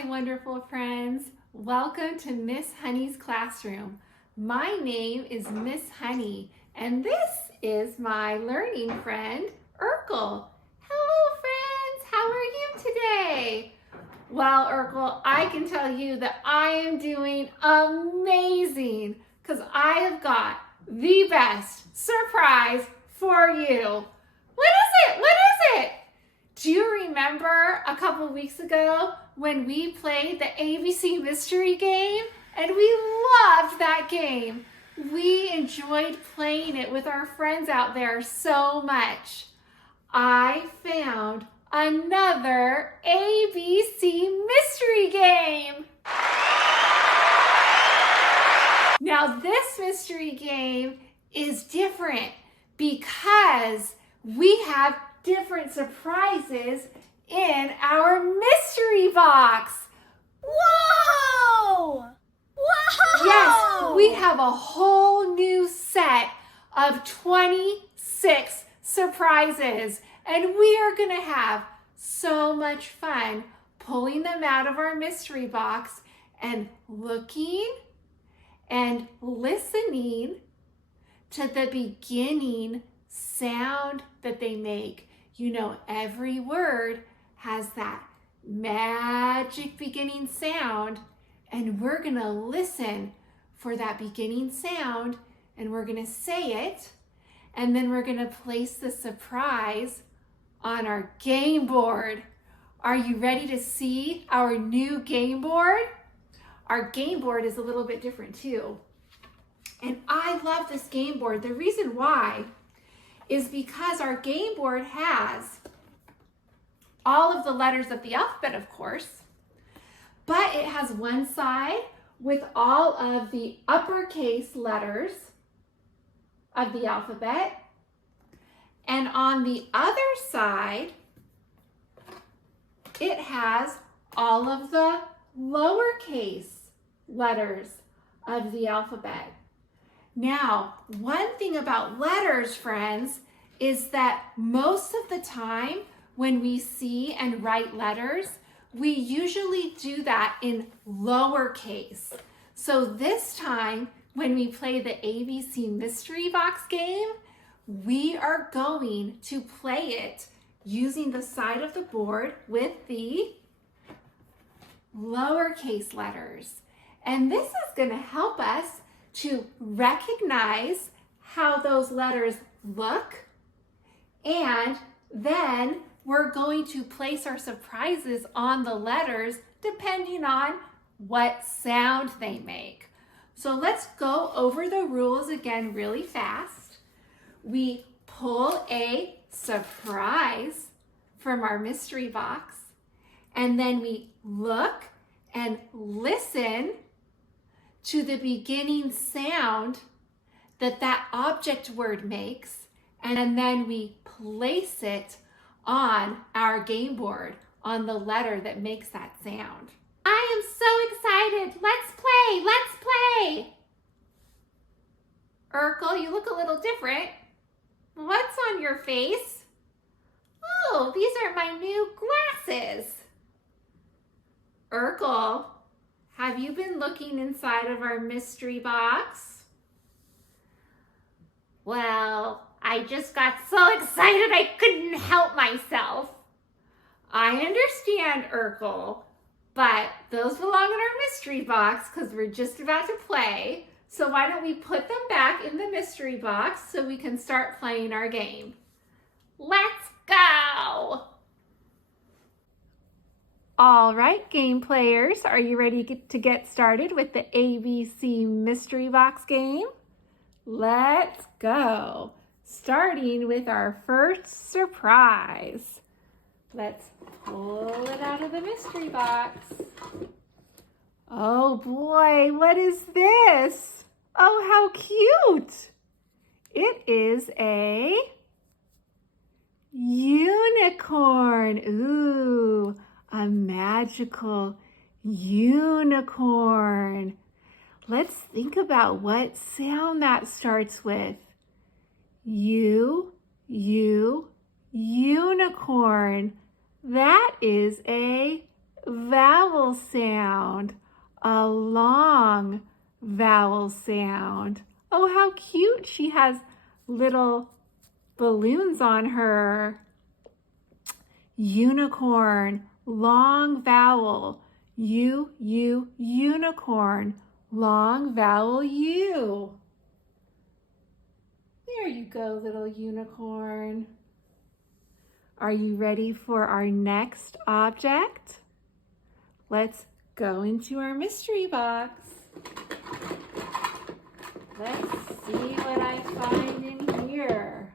my wonderful friends. Welcome to Miss Honey's classroom. My name is Miss Honey, and this is my learning friend, Urkel. Hello, friends. How are you today? Well, Urkel, I can tell you that I am doing amazing because I have got the best surprise for you. What is it? What is it? Do you remember a couple weeks ago when we played the ABC mystery game? And we loved that game. We enjoyed playing it with our friends out there so much. I found another ABC mystery game. Now this mystery game is different because we have different surprises in our mystery box. Whoa! Whoa! Yes, we have a whole new set of 26 surprises, and we are going to have so much fun pulling them out of our mystery box and looking and listening to the beginning sound that they make. You know, every word has that magic beginning sound, and we're gonna listen for that beginning sound, and we're gonna say it, and then we're gonna place the surprise on our game board. Are you ready to see our new game board? Our game board is a little bit different too. And I love this game board. The reason why is because our game board has all of the letters of the alphabet, of course, but it has one side with all of the uppercase letters of the alphabet, and on the other side, it has all of the lowercase letters of the alphabet. Now, one thing about letters, friends, is that most of the time when we see and write letters, we usually do that in lowercase. So this time, when we play the ABC Mystery Box game, we are going to play it using the side of the board with the lowercase letters. And this is going to help us to recognize how those letters look, and then we're going to place our surprises on the letters depending on what sound they make. So let's go over the rules again really fast. We pull a surprise from our mystery box, and then we look and listen to the beginning sound that that object word makes, and then we place it on our game board on the letter that makes that sound. I am so excited. Let's play. Let's play. Urkel, you look a little different. What's on your face? Oh, these are my new glasses. Urkel, have you been looking inside of our mystery box? Well, I just got so excited I couldn't help myself. I understand, Urkel, but those belong in our mystery box because we're just about to play. So why don't we put them back in the mystery box so we can start playing our game? Let's go! All right, game players, are you ready to get started with the ABC Mystery Box game? Let's go. Starting with our first surprise. Let's pull it out of the mystery box. Oh boy, what is this? Oh, how cute. It is a unicorn. Ooh, a magical unicorn. Let's think about what sound that starts with. Unicorn. That is a vowel sound, a long vowel sound. Oh, how cute. She has little balloons on her. Unicorn, long vowel. Unicorn, long vowel U. There you go, little unicorn. Are you ready for our next object? Let's go into our mystery box. Let's see what I find in here.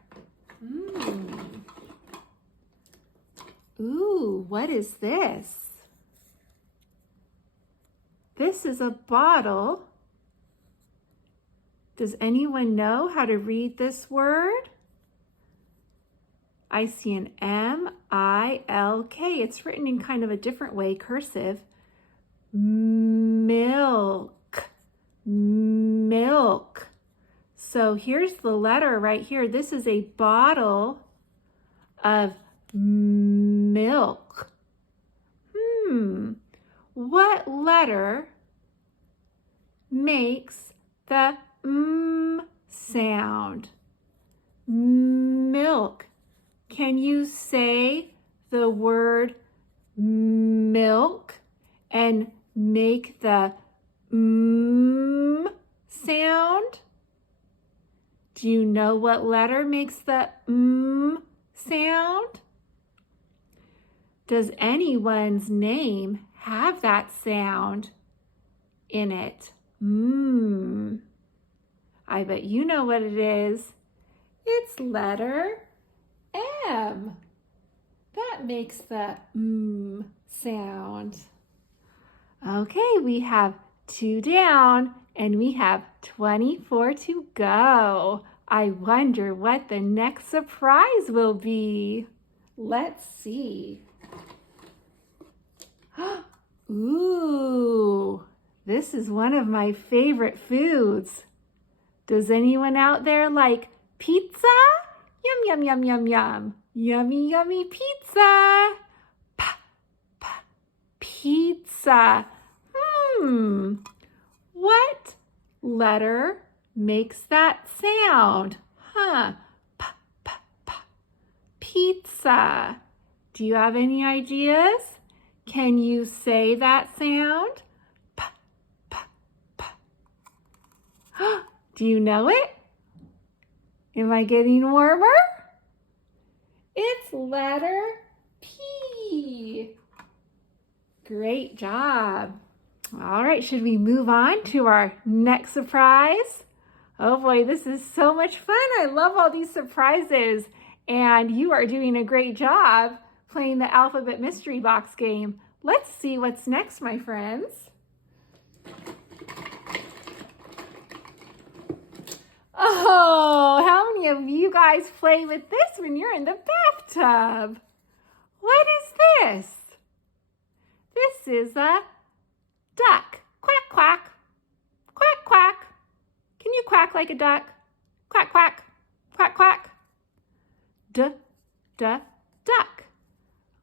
Ooh, what is this? This is a bottle. Does anyone know how to read this word? I see an M-I-L-K. It's written in kind of a different way, cursive. Milk, milk. So here's the letter right here. This is a bottle of milk. What letter makes the M sound? Milk. Can you say the word milk and make the M sound? Do you know what letter makes the M sound? Does anyone's name have that sound in it? I bet you know what it is. It's letter M. That makes the M sound. Okay, we have 2 down and we have 24 to go. I wonder what the next surprise will be. Let's see. Ooh, this is one of my favorite foods. Does anyone out there like pizza? Yum, yum, yum, yum, yum. Yummy, yummy pizza. Pizza. What letter makes that sound? Pizza. Do you have any ideas? Can you say that sound? Do you know it? Am I getting warmer? It's letter P. Great job. All right, should we move on to our next surprise? Oh boy, this is so much fun. I love all these surprises. And you are doing a great job playing the Alphabet Mystery Box game. Let's see what's next, my friends. Oh, how many of you guys play with this when you're in the bathtub? What is this? This is a duck. Quack, quack. Quack, quack. Can you quack like a duck? Quack, quack. Quack, quack. Duck.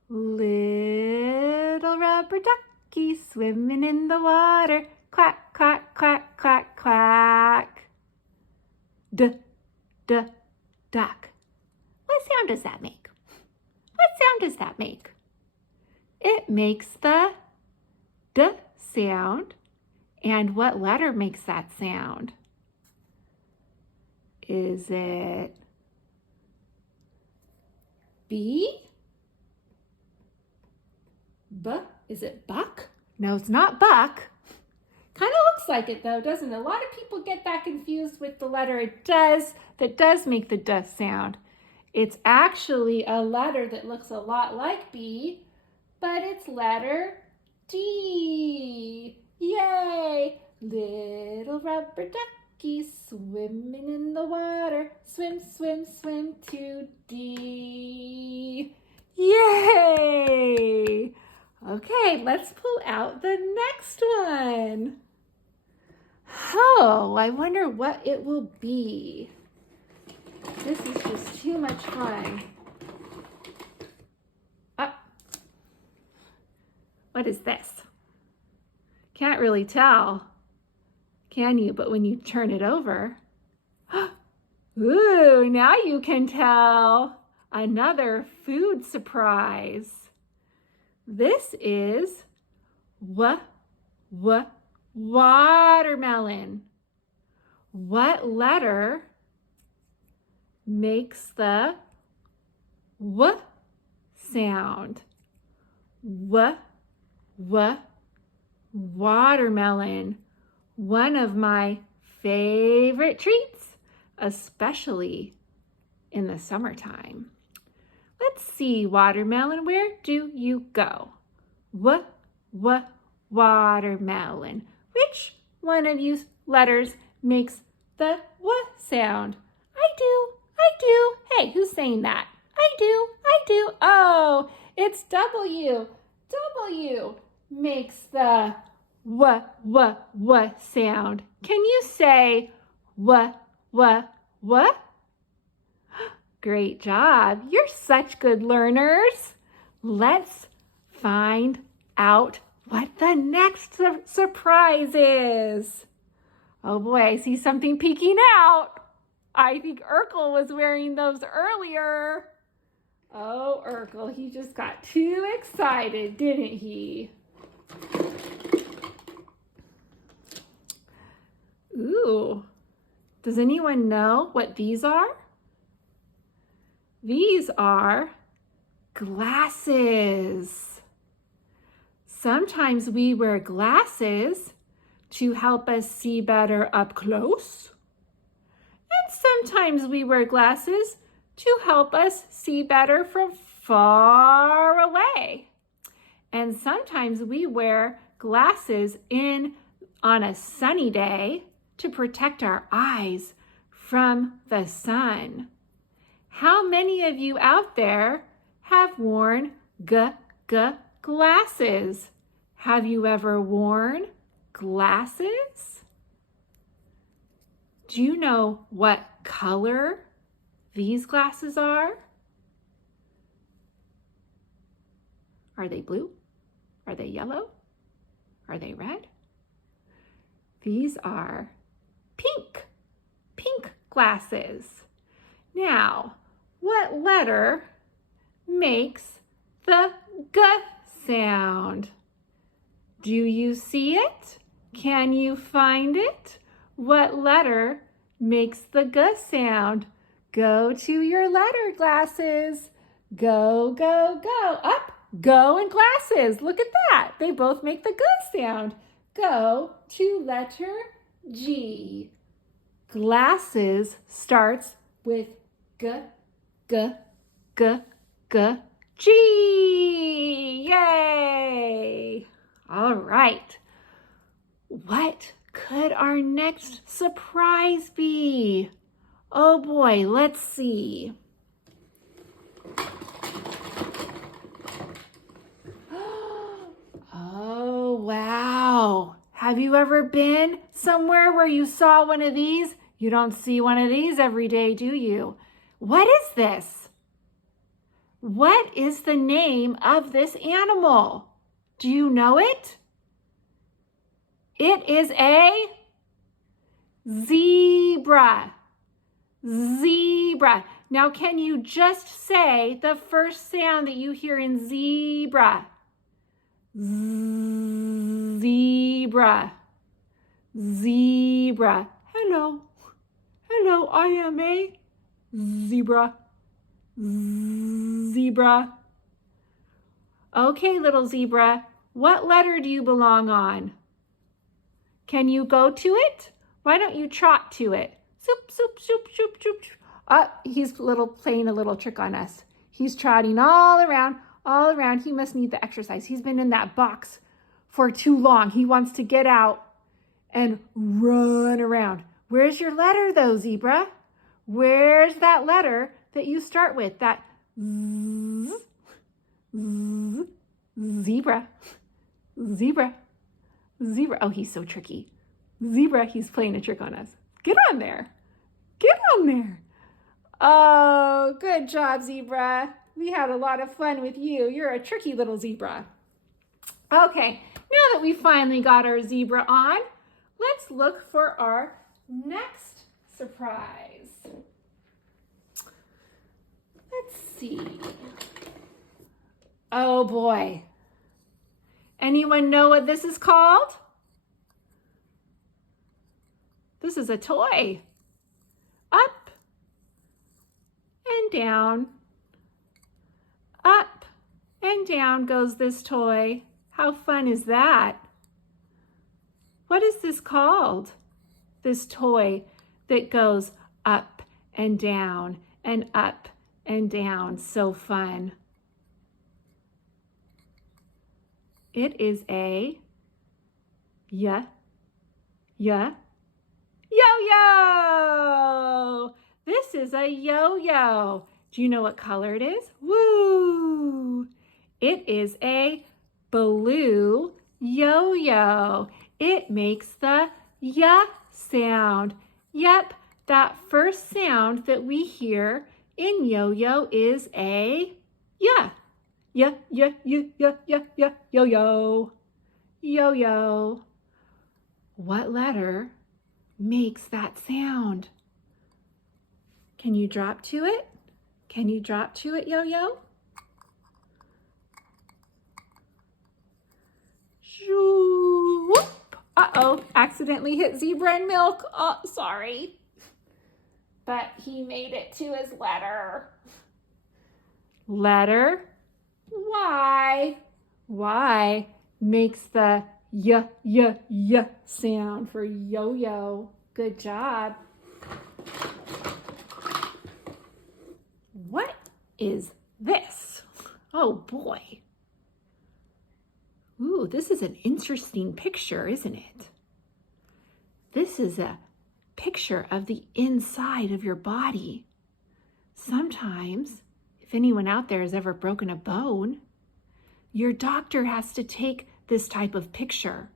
Little rubber ducky swimming in the water. Quack, quack, quack, quack, quack. Duck. What sound does that make? What sound does that make? It makes the D sound. And what letter makes that sound? Is it B? Is it buck? No, it's not buck. Kind of looks like it though, doesn't it? A lot of people get that confused with the letter that does make the D sound. It's actually a letter that looks a lot like B, but it's letter D. Yay! Little rubber ducky swimming in the water. Swim, swim, swim to D. Yay! Okay, let's pull out the next one. Oh, I wonder what it will be. This is just too much fun. What is this? Can't really tell, can you? But when you turn it over, ooh, now you can tell. Another food surprise. This is watermelon. What letter makes the w sound? Watermelon. One of my favorite treats, especially in the summertime. Let's see, watermelon, where do you go? Watermelon. Which one of you letters makes the w sound? I do. Hey, who's saying that? I do. Oh, it's W. W makes the w sound. Can you say w? Great job. You're such good learners. Let's find out what the next surprise is. Oh boy, I see something peeking out. I think Urkel was wearing those earlier. Oh, Urkel, he just got too excited, didn't he? Ooh, does anyone know what these are? These are glasses. Sometimes we wear glasses to help us see better up close. And sometimes we wear glasses to help us see better from far away. And sometimes we wear glasses on a sunny day to protect our eyes from the sun. How many of you out there have worn glasses? Have you ever worn glasses? Do you know what color these glasses are? Are they blue? Are they yellow? Are they red? These are pink glasses. Now, what letter makes the G sound? Do you see it? Can you find it? What letter makes the G sound? Go to your letter glasses. Go. Up, go and glasses. Look at that. They both make the G sound. Go to letter G. Glasses starts with G. Yay! All right. What could our next surprise be? Oh boy, let's see. Oh, wow. Have you ever been somewhere where you saw one of these? You don't see one of these every day, do you? What is this? What is the name of this animal? Do you know it? It is a zebra. Zebra. Now, can you just say the first sound that you hear in zebra? Zebra. Zebra. Hello, I am a zebra. Zebra. Okay, little zebra, what letter do you belong on? Can you go to it? Why don't you trot to it? Zoop, zoop, zoop, zoop, zoop. He's playing a little trick on us. He's trotting all around. He must need the exercise. He's been in that box for too long. He wants to get out and run around. Where's your letter though, zebra? Where's that letter that you start with? That z, zebra. Oh, he's so tricky. Zebra, he's playing a trick on us. Get on there. Oh, good job, zebra. We had a lot of fun with you. You're a tricky little zebra. Okay, now that we finally got our zebra on, let's look for our next surprise. Let's see. Oh boy. Anyone know what this is called? This is a toy. Up and down. Up and down goes this toy. How fun is that? What is this called? This toy that goes up and down and up and down. So fun. It is a yo-yo. This is a yo-yo. Do you know what color it is? Woo! It is a blue yo-yo. It makes the ya sound. Yep, that first sound that we hear in yo-yo is a ya. Yo-yo. Yo-yo. What letter makes that sound? Can you drop to it? Can you drop to it, yo-yo? Uh-oh, accidentally hit zebra and milk. Oh, sorry. But he made it to his letter. Letter Y. Y makes the y sound for yo-yo. Good job. What is this? Oh boy. Ooh, this is an interesting picture, isn't it? This is a picture of the inside of your body. Sometimes, if anyone out there has ever broken a bone, your doctor has to take this type of picture.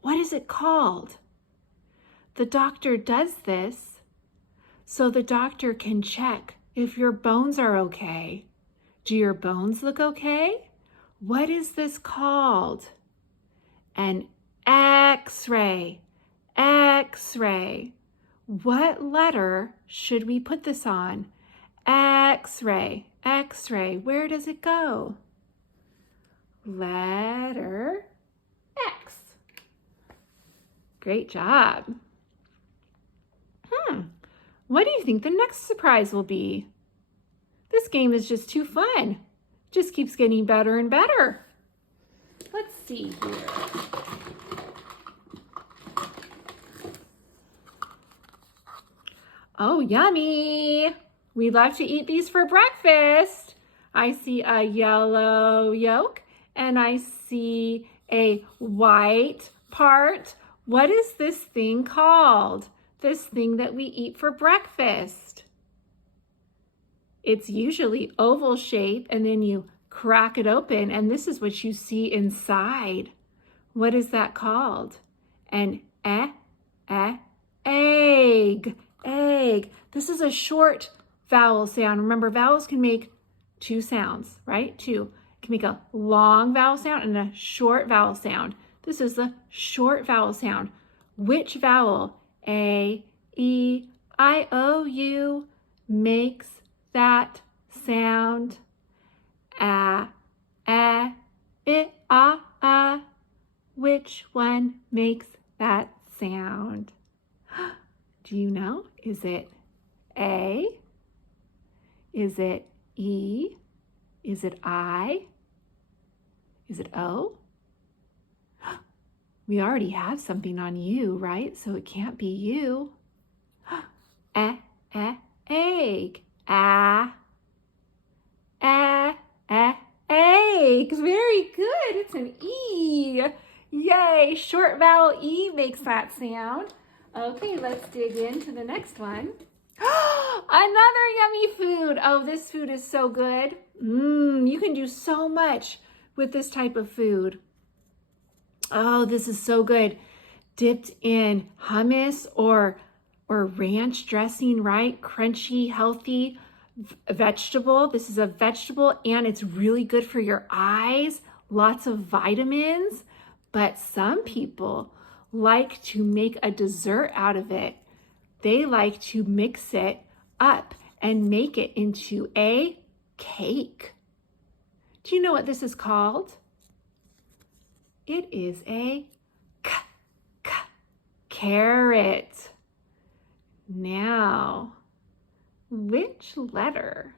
What is it called? The doctor does this so the doctor can check if your bones are okay. Do your bones look okay? What is this called? An X-ray. X-ray. What letter should we put this on? X-ray. X-ray. Where does it go? Letter X. Great job. What do you think the next surprise will be? This game is just too fun. Just keeps getting better and better. Let's see here. Oh, yummy. We love to eat these for breakfast. I see a yellow yolk and I see a white part. What is this thing called? This thing that we eat for breakfast. It's usually oval shape and then you crack it open and this is what you see inside. What is that called? An egg. Egg. This is a short vowel sound. Remember, vowels can make two sounds, right? Two. It can make a long vowel sound and a short vowel sound. This is the short vowel sound. Which vowel? A, E, I, O, U makes that sound. A, I, A. Which one makes that sound? Do you know? Is it A? Is it E? Is it I? Is it O? We already have something on U, right? So it can't be you. Egg. Eggs. Very good. It's an E. Yay. Short vowel E makes that sound. Okay, let's dig into the next one. Another yummy food. Oh, this food is so good. You can do so much with this type of food. Oh, this is so good. Dipped in hummus or ranch dressing, right? Crunchy, healthy vegetable. This is a vegetable and it's really good for your eyes. lots of vitamins, but some people like to make a dessert out of it. They like to mix it up and make it into a cake. Do you know what this is called? It is a carrot. Now, which letter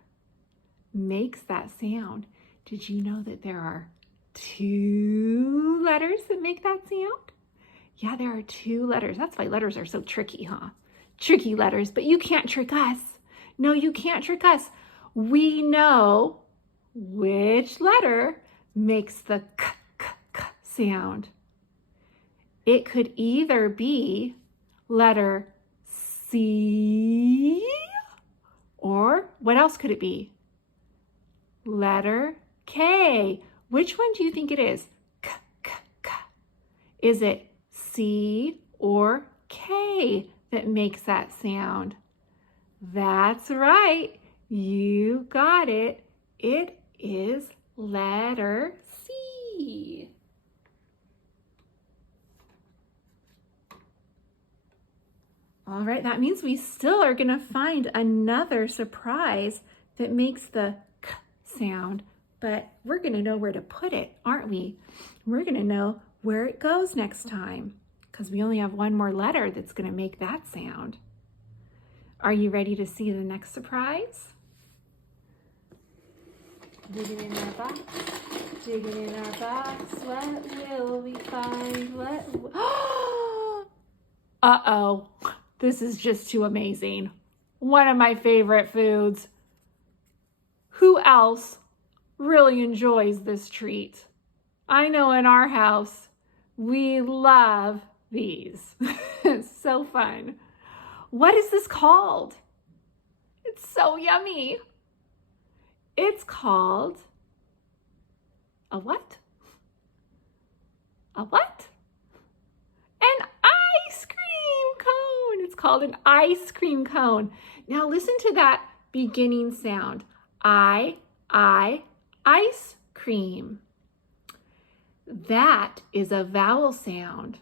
makes that sound? Did you know that there are 2 letters that make that sound? Yeah, there are 2 letters. That's why letters are so tricky, huh? Tricky letters, but you can't trick us. No, you can't trick us. We know which letter makes the k sound. It could either be letter C, or what else could it be? Letter K. Which one do you think it is? K. Is it C or K that makes that sound? That's right. You got it. It is letter C. All right, that means we still are going to find another surprise that makes the k sound, but we're going to know where to put it, aren't we? We're going to know where it goes next time because we only have one more letter that's going to make that sound. Are you ready to see the next surprise? Digging in our box, digging in our box, what will we find? Uh-oh. This is just too amazing. One of my favorite foods. Who else really enjoys this treat? I know in our house, we love these. It's so fun. What is this called? It's so yummy. It's called a what? A what? An ice cream cone. It's called an ice cream cone. Now listen to that beginning sound. Ice cream. That is a vowel sound.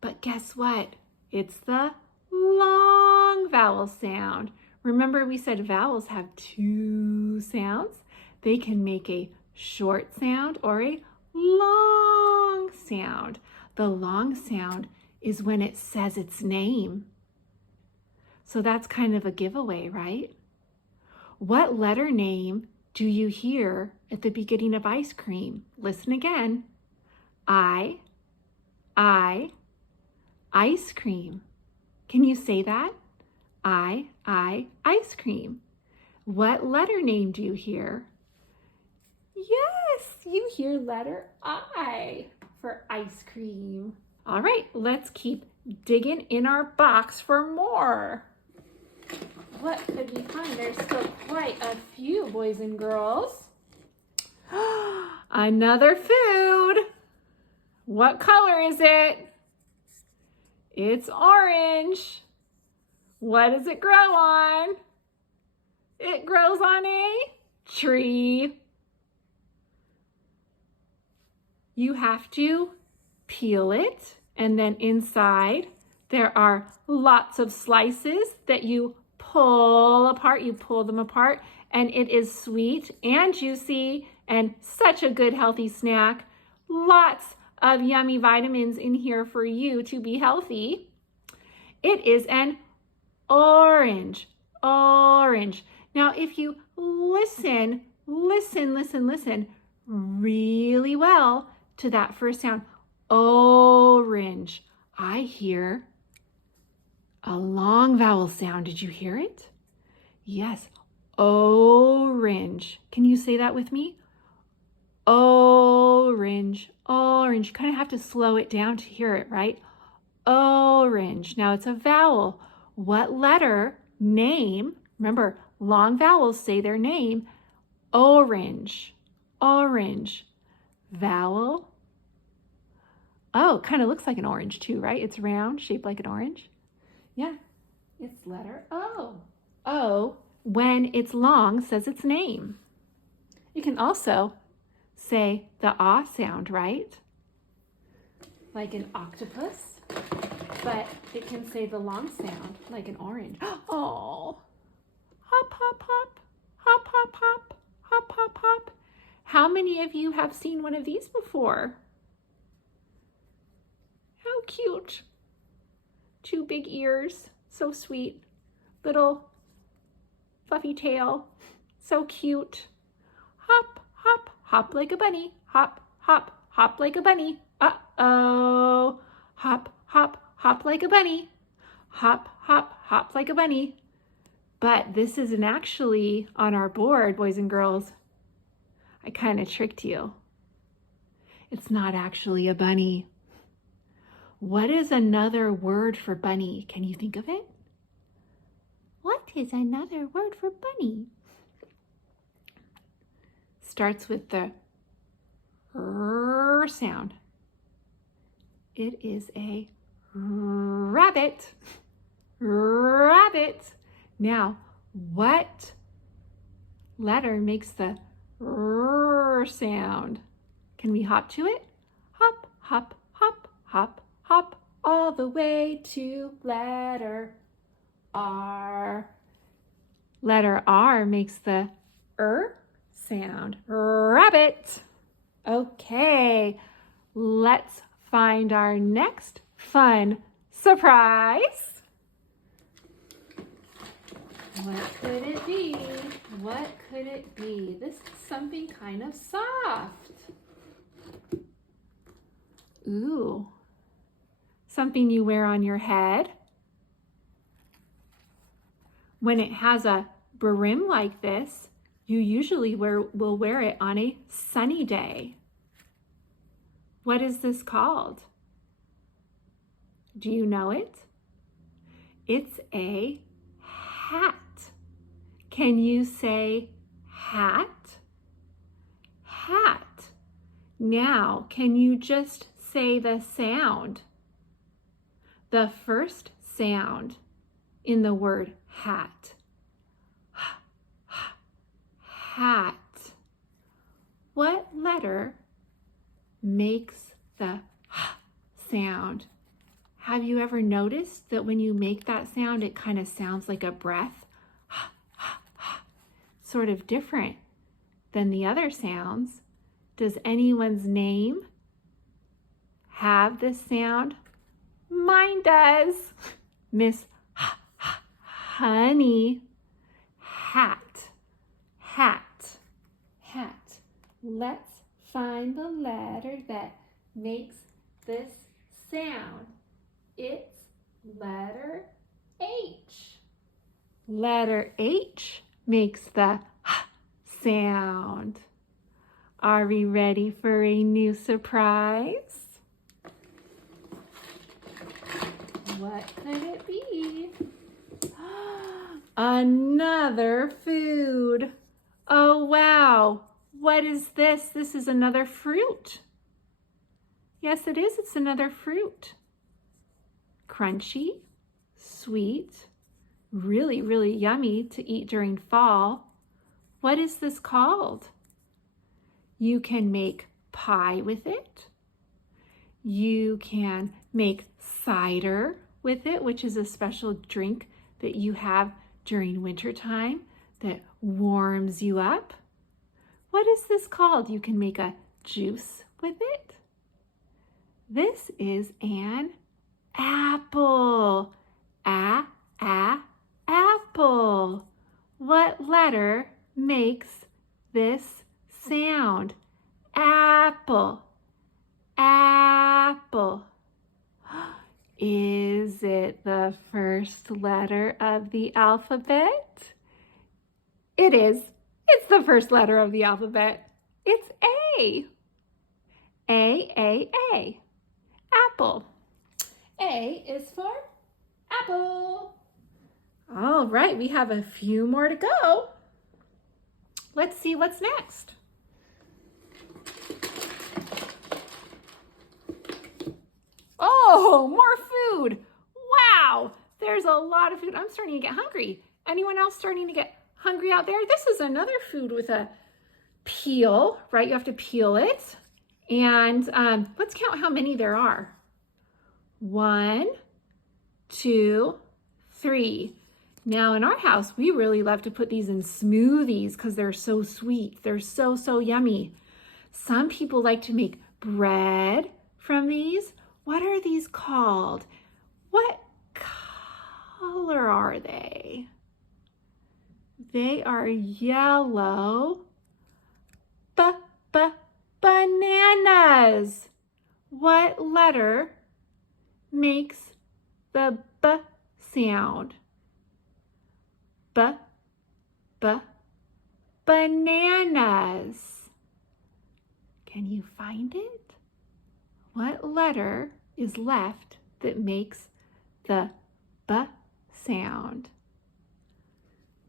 But guess what? It's the long vowel sound. Remember we said vowels have 2 sounds. They can make a short sound or a long sound. The long sound is when it says its name. So that's kind of a giveaway, right? What letter name do you hear at the beginning of ice cream? Listen again. Ice cream. Can you say that? Ice cream. What letter name do you hear? Yes, you hear letter I for ice cream. All right, let's keep digging in our box for more. What could we find? There's still quite a few, boys and girls. Another food. What color is it? It's orange. What does it grow on? It grows on a tree. You have to peel it, and then inside there are lots of slices that you pull apart. You pull them apart, and it is sweet and juicy and such a good healthy snack. Lots of yummy vitamins in here for you to be healthy. It is an orange. Now, if you listen really well to that first sound, orange, I hear a long vowel sound. Did you hear it? Yes, orange. Can you say that with me? Orange. You kind of have to slow it down to hear it, right? Orange. Now it's a vowel. What letter, name, remember, long vowels say their name. Orange. Vowel. Oh, kind of looks like an orange too, right? It's round, shaped like an orange. Yeah, it's letter O. O, when it's long, says its name. You can also say the ah sound, right? Like an octopus, but it can say the long sound, like an orange. Oh, hop, hop, hop, hop, hop, hop, hop, hop, hop. How many of you have seen one of these before? How cute. 2 big ears, so sweet. Little fluffy tail, so cute. Hop, hop, hop like a bunny. Hop, hop, hop like a bunny. Uh-oh. Hop, hop, hop like a bunny. Hop, hop, hop like a bunny. But this isn't actually on our board, boys and girls. I kind of tricked you. It's not actually a bunny. What is another word for bunny? Can you think of it? What is another word for bunny? Starts with the R sound. It is a rabbit. Rabbit. Now, what letter makes the R sound? Can we hop to it? Hop, hop, hop, hop, hop, all the way to letter R. Letter R makes the sound. Rabbit. Okay, let's find our next fun surprise. What could it be? What could it be? This is something kind of soft. Ooh, something you wear on your head. When it has a brim like this, you usually will wear it on a sunny day. What is this called? Do you know it? It's a hat. Can you say hat? Hat. Now, can you just say the sound? The first sound in the word hat. Hat. What letter makes the sound? Have you ever noticed that when you make that sound, it kind of sounds like a breath? Sort of different than the other sounds. Does anyone's name have this sound? Mine does. Miss Honey. Hat. Hat. Hat. Let's find the letter that makes this sound. It's letter H. Letter H makes the sound. Are we ready for a new surprise? What could it be? Another food. Oh, wow. What is this? This is another fruit. Yes, it is. It's another fruit. Crunchy, sweet, really, really yummy to eat during fall. What is this called? You can make pie with it. You can make cider with it, which is a special drink that you have during wintertime that warms you up. What is this called? You can make a juice with it. This is an apple. Apple. What letter makes this sound? Apple. Apple. Is it the first letter of the alphabet? It is. It's the first letter of the alphabet. It's A. A. Apple. A is for apple. All right, we have a few more to go. Let's see what's next. Oh, more food. Wow, there's a lot of food. I'm starting to get hungry. Anyone else starting to get hungry out there? This is another food with a peel, right? You have to peel it. And let's count how many there are. 1, 2, 3. Now in our house, we really love to put these in smoothies because they're so sweet. They're so yummy. Some people like to make bread from these. What are these called? What color are they? They are yellow bananas. What letter makes the B sound? Bananas. Can you find it? What letter is left that makes the B sound?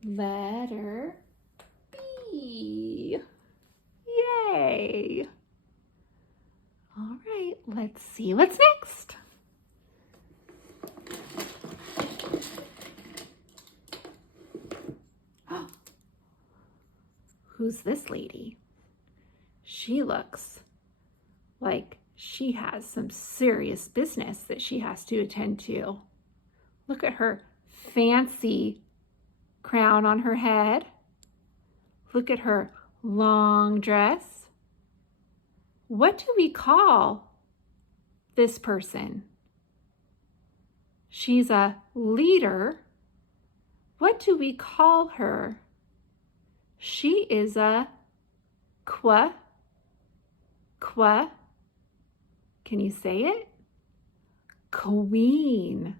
Letter B. Yay! All right, let's see what's next. Who's this lady? She looks like she has some serious business that she has to attend to. Look at her fancy crown on her head. Look at her long dress. What do we call this person? She's a leader. What do we call her? She is a qua. Can you say it? Queen.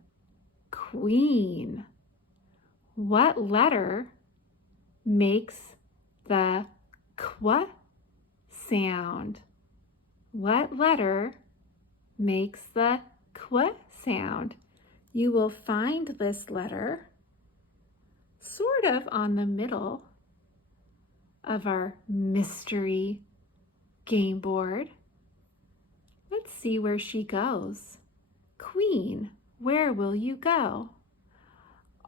Queen. What letter makes the qua sound? What letter makes the qua sound? You will find this letter sort of on the middle of our mystery game board. Let's see where she goes. Queen, where will you go?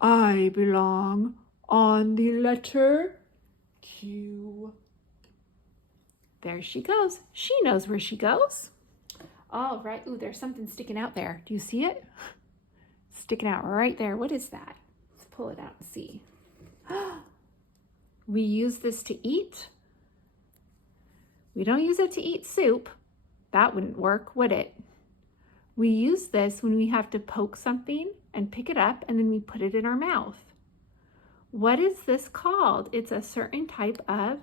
I belong on the letter Q. There she goes. She knows where she goes. All right. Ooh, there's something sticking out there. Do you see it? Sticking out right there. What is that? Let's pull it out and see. We use this to eat. We don't use it to eat soup. That wouldn't work, would it? We use this when we have to poke something and pick it up, and then we put it in our mouth. What is this called? It's a certain type of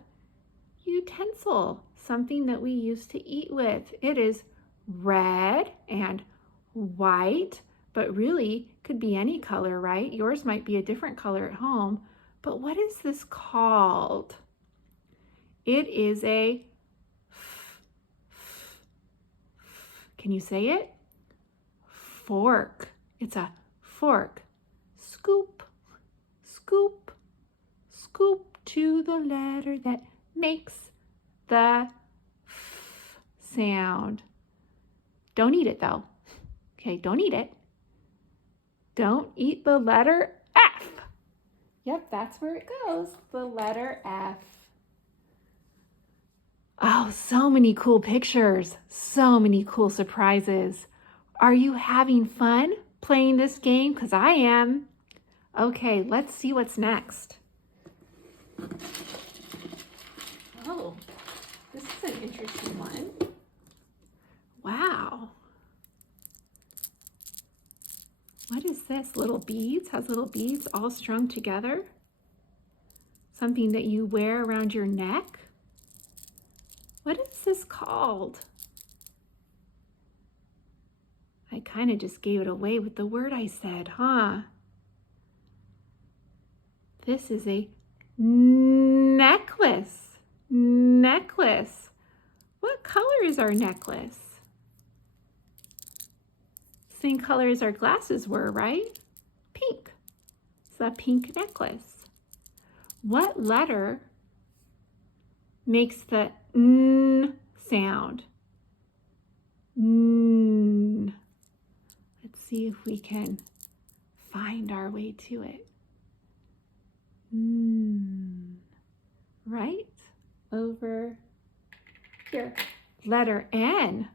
utensil, something that we use to eat with. It is red and white, but really could be any color, right? Yours might be a different color at home, but what is this called? It is a, can you say it? Fork. It's a fork. Scoop, scoop, scoop to the letter that makes the F sound. Don't eat it though. Okay, don't eat it. Don't eat the letter F. Yep, that's where it goes, the letter F. Oh, so many cool pictures, so many cool surprises. Are you having fun playing this game? Because I am. Okay, let's see what's next. Oh, this is an interesting one. Wow. What is this? Little beads? Has little beads all strung together? Something that you wear around your neck? What is this called? I kind of just gave it away with the word I said, huh? This is a necklace. Necklace. What color is our necklace? Same color as our glasses were, right? Pink. It's a pink necklace. What letter makes the N sound? N. Let's see if we can find our way to it. N. Right? over here. Letter N.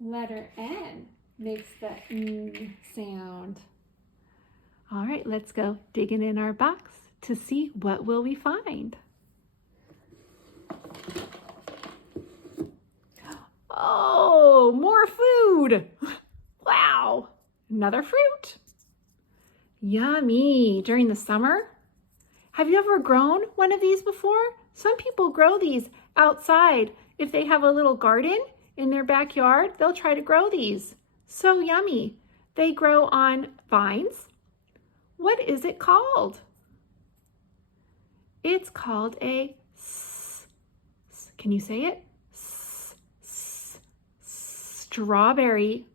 Letter N makes the N sound. All right, let's go digging in our box to see what will we find. Oh, more food. Wow, another fruit. Yummy. During the summer, have you ever grown one of these before? Some people grow these outside. If they have a little garden in their backyard, they'll try to grow these. So yummy. They grow on vines. What is it called? It's called a, can you say it? Strawberry.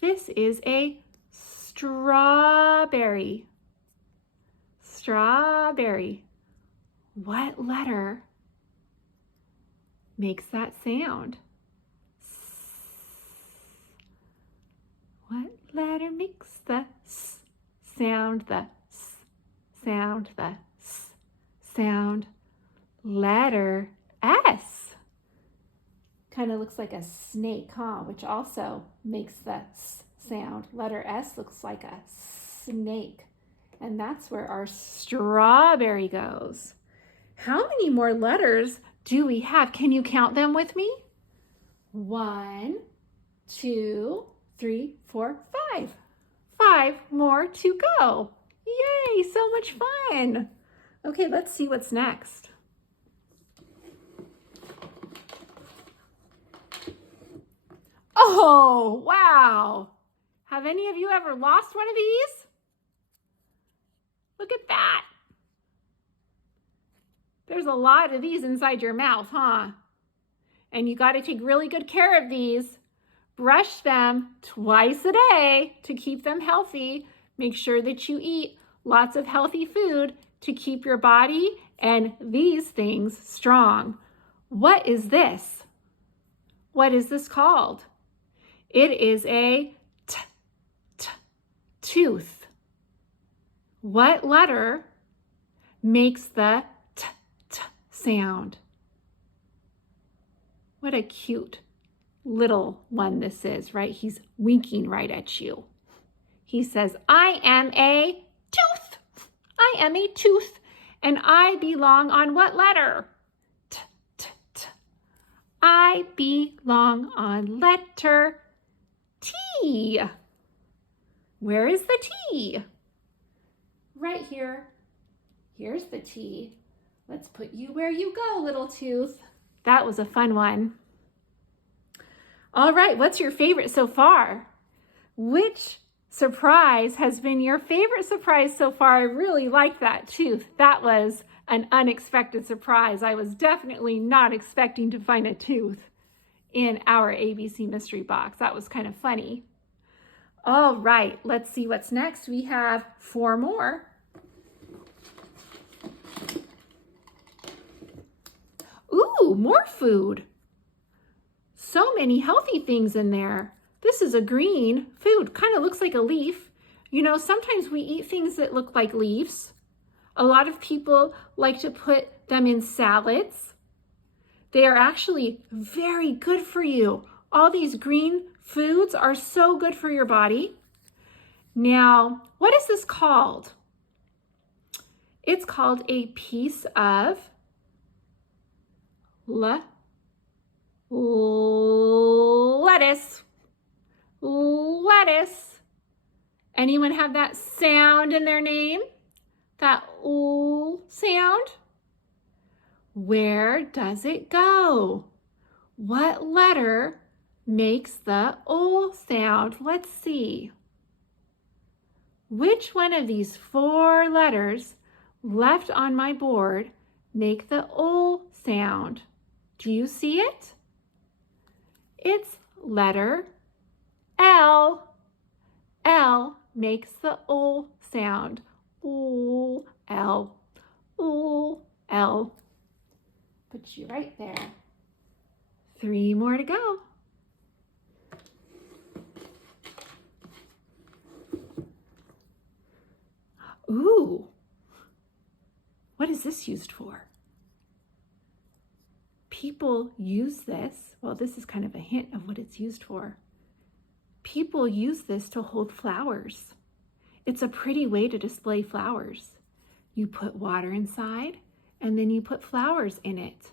This is a strawberry. Strawberry. What letter makes that sound? What letter makes the sound, the sound, the sound? Letter S. Kind of looks like a snake, huh? Which also makes the sound. Letter S looks like a snake. And that's where our strawberry goes. How many more letters do we have? Can you count them with me? 1, 2, 3, 4, 5. 5 more to go. Yay, so much fun. Okay, let's see what's next. Oh, wow. Have any of you ever lost one of these? Look at that. There's a lot of these inside your mouth, huh? And you got to take really good care of these. Brush them twice a day to keep them healthy. Make sure that you eat lots of healthy food to keep your body and these things strong. What is this? What is this called? It is a tooth. What letter makes the t sound? What a cute little one this is, right? He's winking right at you. He says, I am a tooth. I am a tooth. And I belong on what letter? T. I belong on letter T. Where is the T? Right here. Here's the T. Let's put you where you go, little tooth. That was a fun one. All right, what's your favorite so far? Which surprise has been your favorite surprise so far? I really like that tooth. That was an unexpected surprise. I was definitely not expecting to find a tooth in our ABC mystery box. That was kind of funny. All right, let's see what's next. We have 4 more. Ooh, more food. So many healthy things in there. This is a green food, kind of looks like a leaf. You know, sometimes we eat things that look like leaves. A lot of people like to put them in salads. They are actually very good for you. All these green foods are so good for your body. Now, what is this called? It's called a piece of lettuce. Lettuce. Anyone have that sound in their name? That ooh sound? Where does it go? What letter makes the ooh sound? Let's see. Which one of these 4 letters left on my board make the ooh sound? Do you see it? It's letter L. L makes the ooh sound. Ooh, L. Ooh, L. Put you right there. 3 more to go. Ooh. What is this used for? people use this. Well, this is kind of a hint of what it's used for. People use this to hold flowers. It's a pretty way to display flowers. You put water inside, and then you put flowers in it.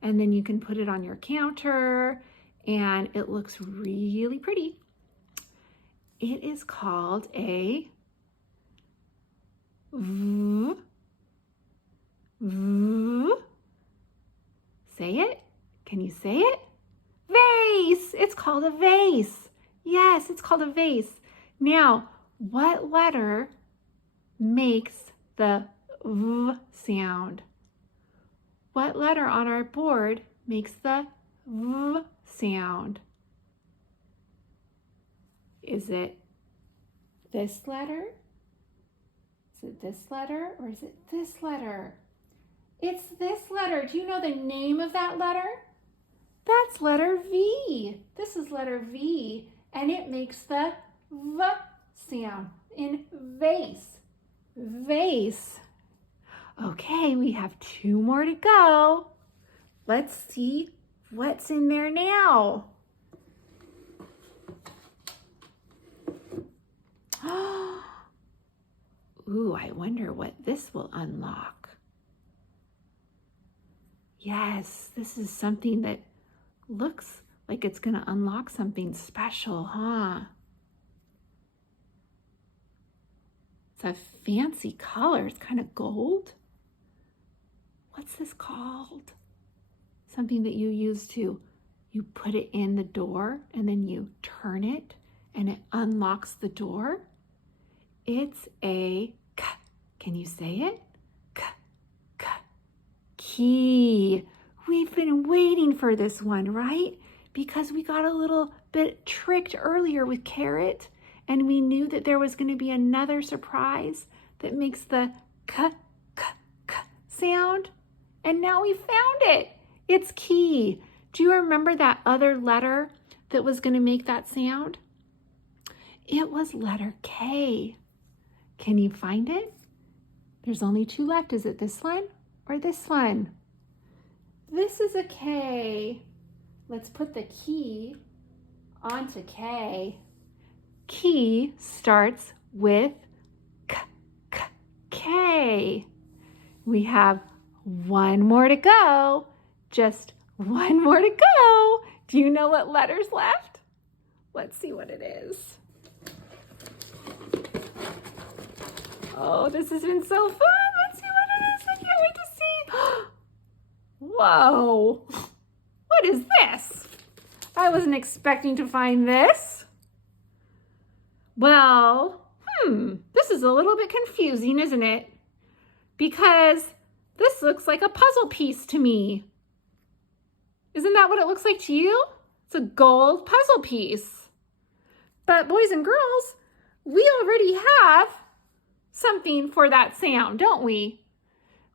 And then you can put it on your counter, and it looks really pretty. It is called a say it? Can you say it? Vase! It's called a vase. Yes, it's called a vase. Now, what letter makes the V sound? What letter on our board makes the V sound? Is it this letter? Is it this letter or is it this letter? It's this letter. Do you know the name of that letter? That's letter V. This is letter V, and it makes the V sound in vase. Vase. Okay, we have 2 more to go. Let's see what's in there now. Ooh, I wonder what this will unlock. Yes, this is something that looks like it's going to unlock something special, huh? It's a fancy color. It's kind of gold. What's this called? Something that you use to, you put it in the door and then you turn it and it unlocks the door. It's a k. Can you say it? K, k. Key. We've been waiting for this one, right? Because we got a little bit tricked earlier with carrot, and we knew that there was going to be another surprise that makes the k, k, k sound. And now we found it. It's key. Do you remember that other letter that was going to make that sound? It was letter K. Can you find it? There's only 2 left. Is it this one or this one? This is a K. Let's put the key onto K. Key starts with K, K, K. We have 1 more to go. Just 1 more to go. Do you know what letter's left? Let's see what it is. Oh, this has been so fun. Let's see what it is. I can't wait to see. Whoa. What is this? I wasn't expecting to find this. Well, this is a little bit confusing, isn't it? Because this looks like a puzzle piece to me. Isn't that what it looks like to you? It's a gold puzzle piece. But boys and girls, we already have something for that sound, don't we?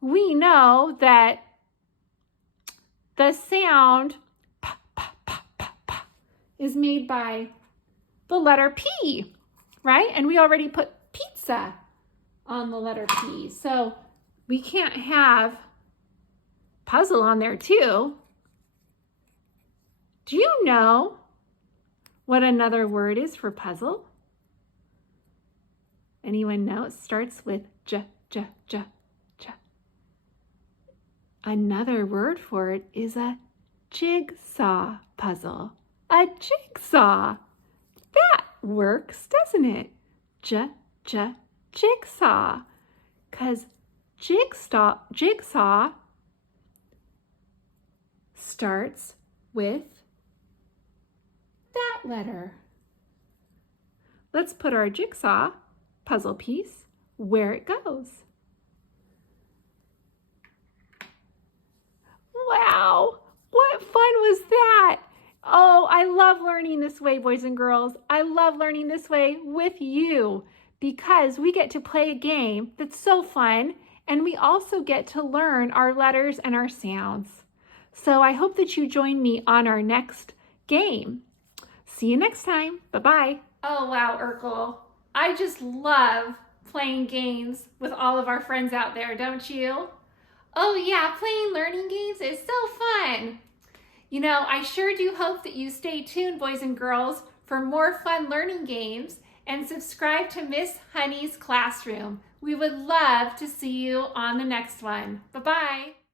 We know that the sound pa, pa, pa, pa, pa, is made by the letter P, right? And we already put pizza on the letter P. So we can't have puzzle on there too. Do you know what another word is for puzzle? Anyone know? It starts with j, j, j, j. Another word for it is a jigsaw puzzle. A jigsaw. That works, doesn't it? J, j, jigsaw. Because jigsaw starts with that letter. Let's put our jigsaw puzzle piece where it goes. Wow, what fun was that? Oh, I love learning this way, boys and girls. I love learning this way with you because we get to play a game that's so fun, and we also get to learn our letters and our sounds. So I hope that you join me on our next game. See you next time. Bye-bye. Oh, wow, Urkel. I just love playing games with all of our friends out there, don't you? Oh yeah, playing learning games is so fun. You know, I sure do hope that you stay tuned, boys and girls, for more fun learning games and subscribe to Miss Honey's Classroom. We would love to see you on the next one. Bye-bye.